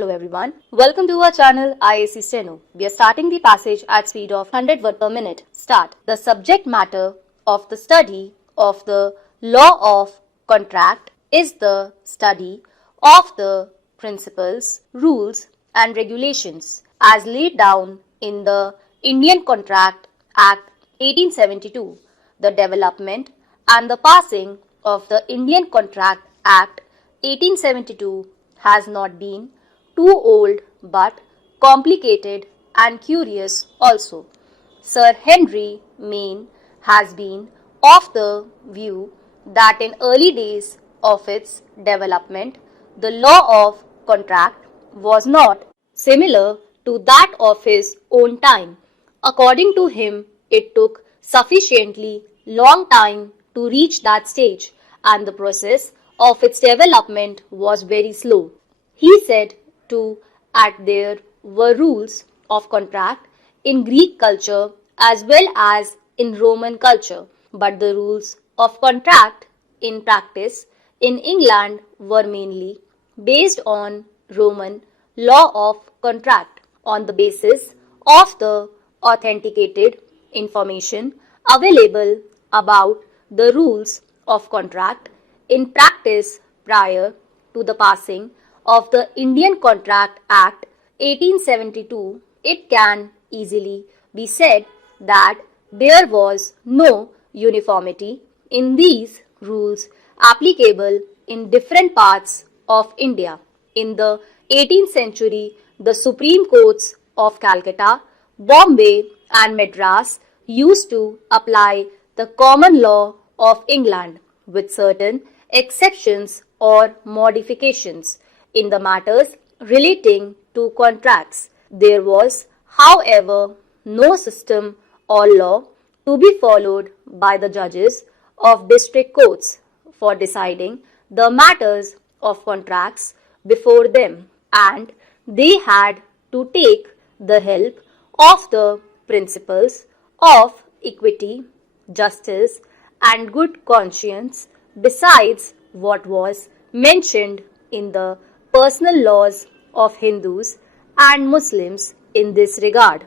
Hello everyone, welcome to our channel IAC Steno. We are starting the passage at speed of 100 word per minute. Start. The subject matter of the study of the law of contract is the study of the principles, rules and regulations as laid down in the Indian Contract Act 1872, the development and the passing of the Indian Contract Act 1872 has not been too old but complicated and curious also. Sir Henry Maine has been of the view that in early days of its development, the law of contract was not similar to that of his own time. According to him, it took sufficiently long time to reach that stage and the process of its development was very slow. He said too that there were rules of contract in Greek culture as well as in Roman culture, but the rules of contract in practice in England were mainly based on Roman law of contract on the basis of the authenticated information available about the rules of contract in practice prior to the passing of the Indian Contract Act 1872, it can easily be said that there was no uniformity in these rules applicable in different parts of India. In the 18th century, the Supreme Courts of Calcutta, Bombay and Madras used to apply the common law of England with certain exceptions or modifications in the matters relating to contracts. There was, however, no system or law to be followed by the judges of district courts for deciding the matters of contracts before them, and they had to take the help of the principles of equity, justice and good conscience besides what was mentioned in the personal laws of Hindus and Muslims in this regard.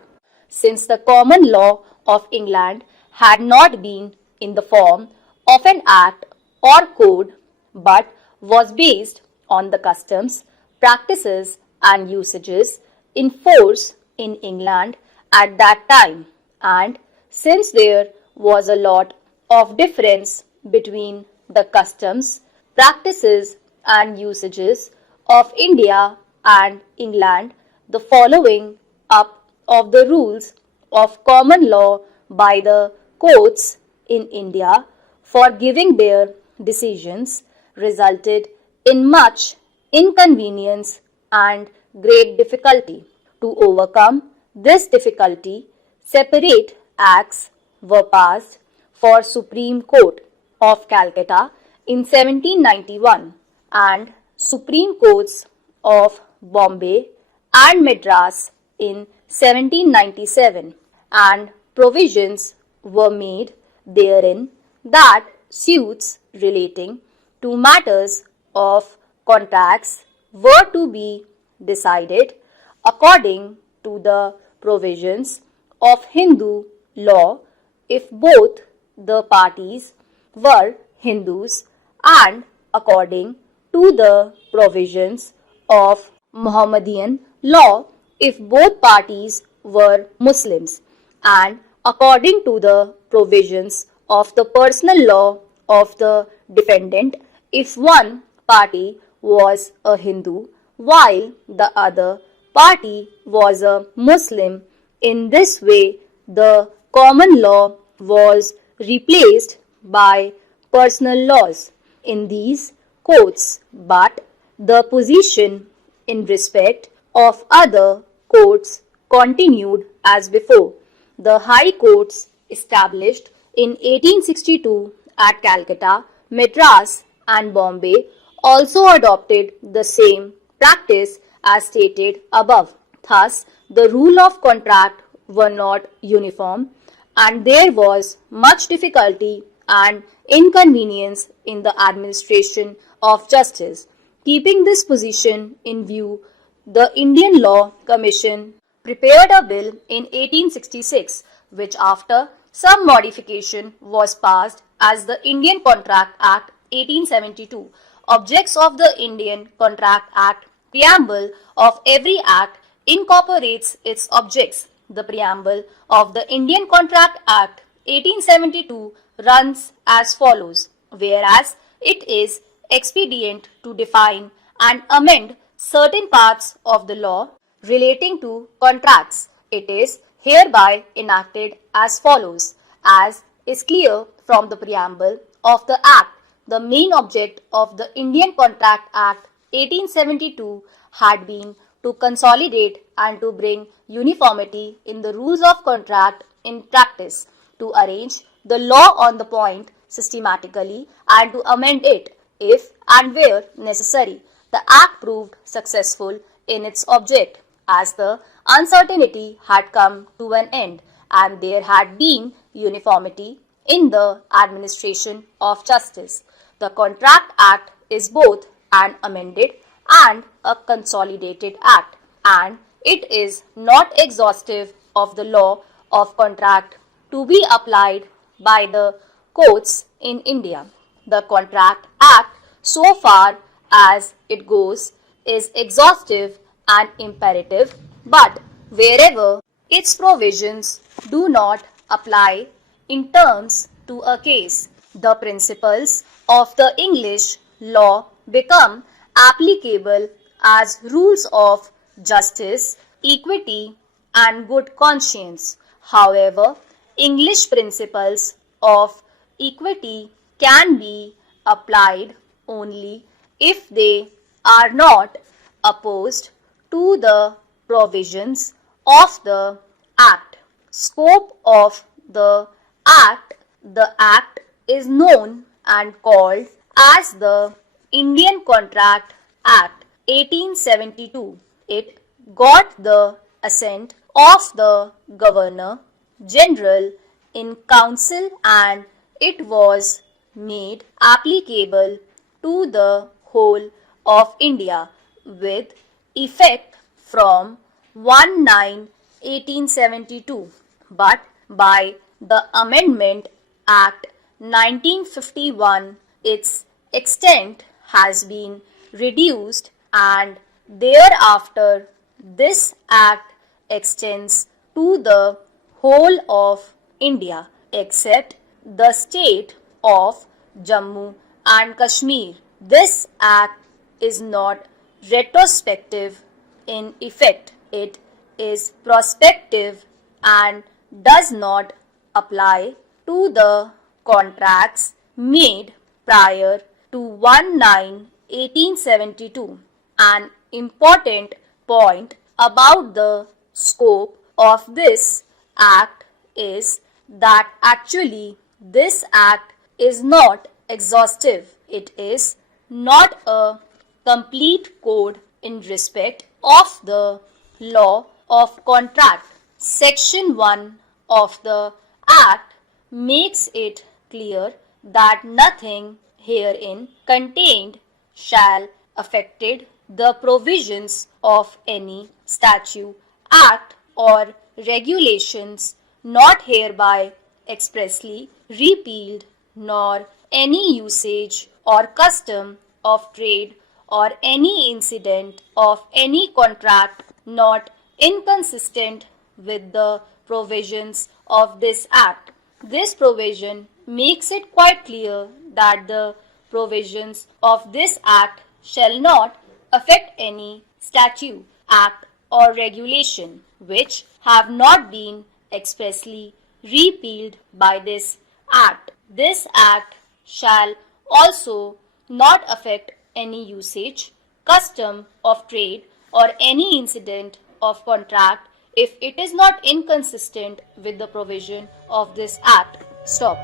Since the common law of England had not been in the form of an act or code but was based on the customs, practices and usages in force in England at that time, and since there was a lot of difference between the customs, practices and usages of India and England, the following up of the rules of common law by the courts in India for giving their decisions resulted in much inconvenience and great difficulty. To overcome this difficulty, separate acts were passed for Supreme Court of Calcutta in 1791 and Supreme Courts of Bombay and Madras in 1797, and provisions were made therein that suits relating to matters of contracts were to be decided according to the provisions of Hindu law if both the parties were Hindus, and according to the provisions of Mohammedan law if both parties were Muslims, and according to the provisions of the personal law of the defendant if one party was a Hindu while the other party was a Muslim. In this way, the common law was replaced by personal laws in these courts, but the position in respect of other courts continued as before. The High Courts established in 1862 at Calcutta, Madras and Bombay also adopted the same practice as stated above. Thus, the rule of contract were not uniform and there was much difficulty and inconvenience in the administration of justice. Keeping this position in view, The Indian Law Commission prepared a bill in 1866, which after some modification was passed as the Indian Contract Act 1872. Objects of the Indian Contract Act. Preamble of every act incorporates its objects. The preamble of the Indian Contract Act 1872 runs as follows: whereas it is expedient to define and amend certain parts of the law relating to contracts, it is hereby enacted as follows. As is clear from the preamble of the Act, the main object of the Indian Contract Act 1872 had been to consolidate and to bring uniformity in the rules of contract in practice, to arrange the law on the point systematically and to amend it if and where necessary. The Act proved successful in its object, as the uncertainty had come to an end and there had been uniformity in the administration of justice. The Contract Act is both an amended and a consolidated act, and it is not exhaustive of the law of contract to be applied by the courts in India. The Contract Act, so far as it goes, is exhaustive and imperative, but wherever its provisions do not apply in terms to a case, the principles of the English law become applicable as rules of justice, equity, and good conscience. However, English principles of equity can be applied only if they are not opposed to the provisions of the Act. Scope of the Act. The Act is known and called as the Indian Contract Act 1872. It got the assent of the Governor General in Council and it was made applicable to the whole of India with effect from 1/9/1872, but by the Amendment Act 1951 its extent has been reduced and thereafter this act extends to the whole of India except the state of Jammu and Kashmir. This act is not retrospective in effect. It is prospective and does not apply to the contracts made prior to 1/9/1872. An important point about the scope of this act is that actually this act is not exhaustive. It is not a complete code in respect of the law of contract. Section 1 of the Act makes it clear that nothing herein contained shall affected the provisions of any statute, act, or regulations not hereby expressly repealed, nor any usage or custom of trade or any incident of any contract not inconsistent with the provisions of this Act. This provision makes it quite clear that the provisions of this Act shall not affect any statute, act, or regulation which have not been expressly repealed by this Act. This Act shall also not affect any usage, custom of trade, or any incident of contract if it is not inconsistent with the provision of this Act. Stop.